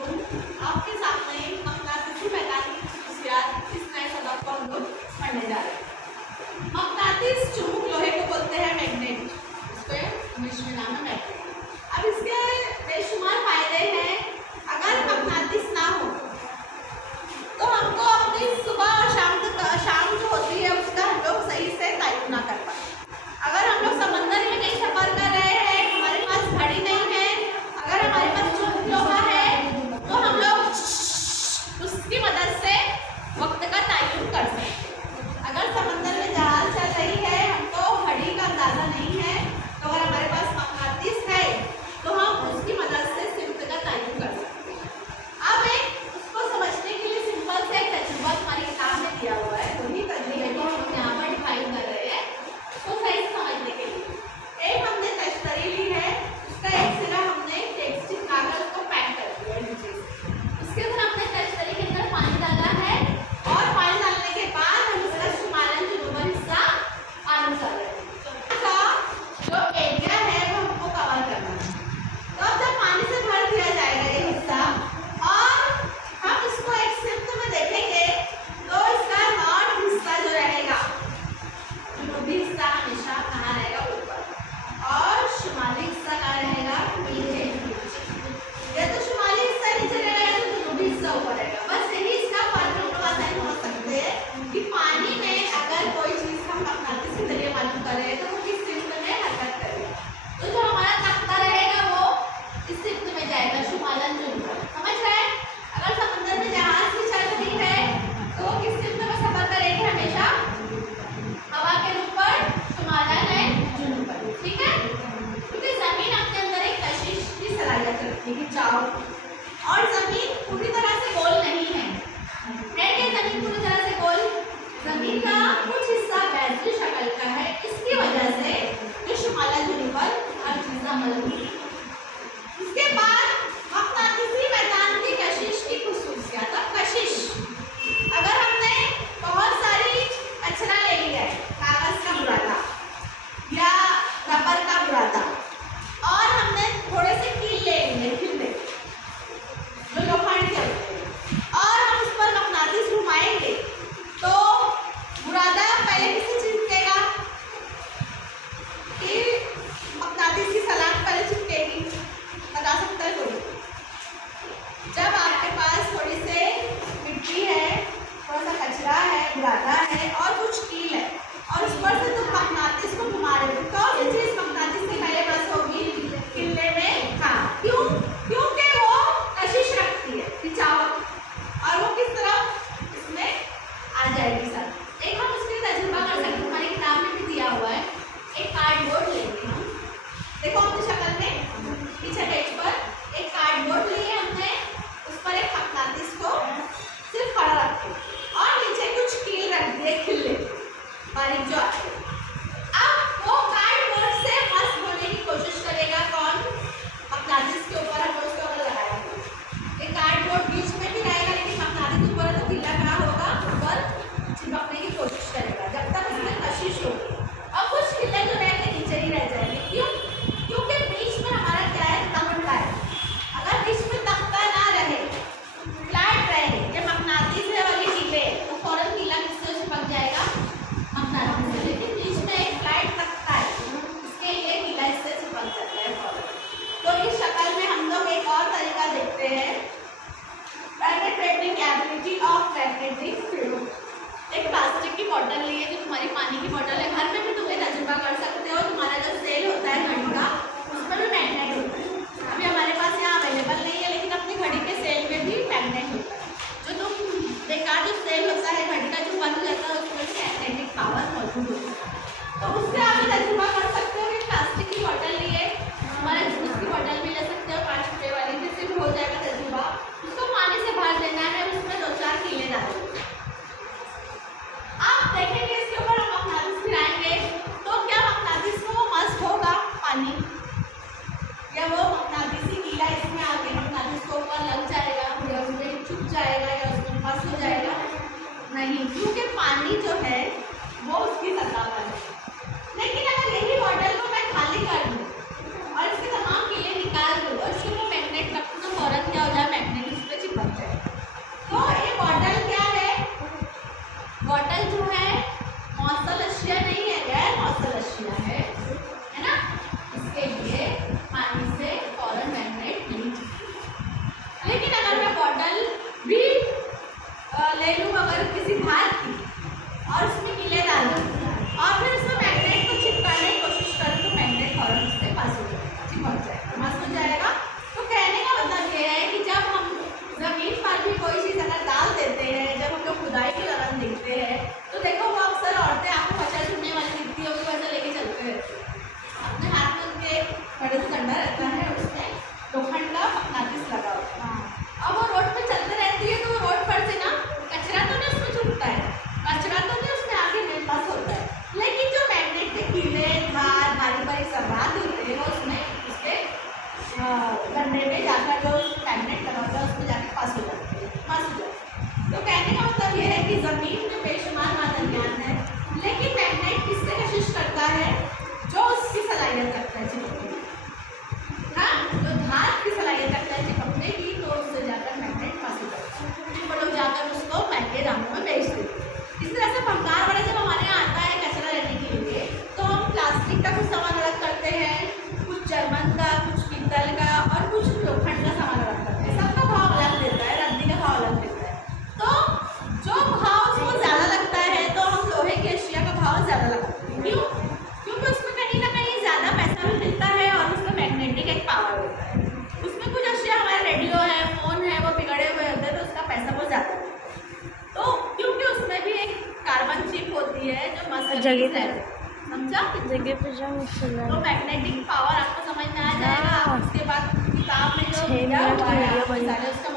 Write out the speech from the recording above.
हूँ आपके सामने मकनातीसी मैकेनिक की खसूसियात इस नए सबक को हम लोग पढ़ने जा रहे हैं। मकनातीस चुंबक लोहे को बोलते हैं मैग्नेट, इसको इंग्लिश में नाम है मैग्नेट। अब इसके बेशुमार फायदे हैं। अगर मकनातीस ना हो तो हमको अपनी सुबह और शाम जो होती है उसका हम लोग सही से तयन ना कर पाए। अगर हम लोग समंदर में कहीं सफर कर रहे हैं, हमारे पास घड़ी नहीं है, अगर हमारे पास चुंबक लोहा है तो हम लोग उसकी मदद से वक्त का तयन कर सकते हैं। अगर जगह पे समझा? जगह पे जाओ तो मैग्नेटिक पावर आपको समझ में आ जाएगा। उसके बाद किताब में जो दिया हुआ है आपके सारे उसका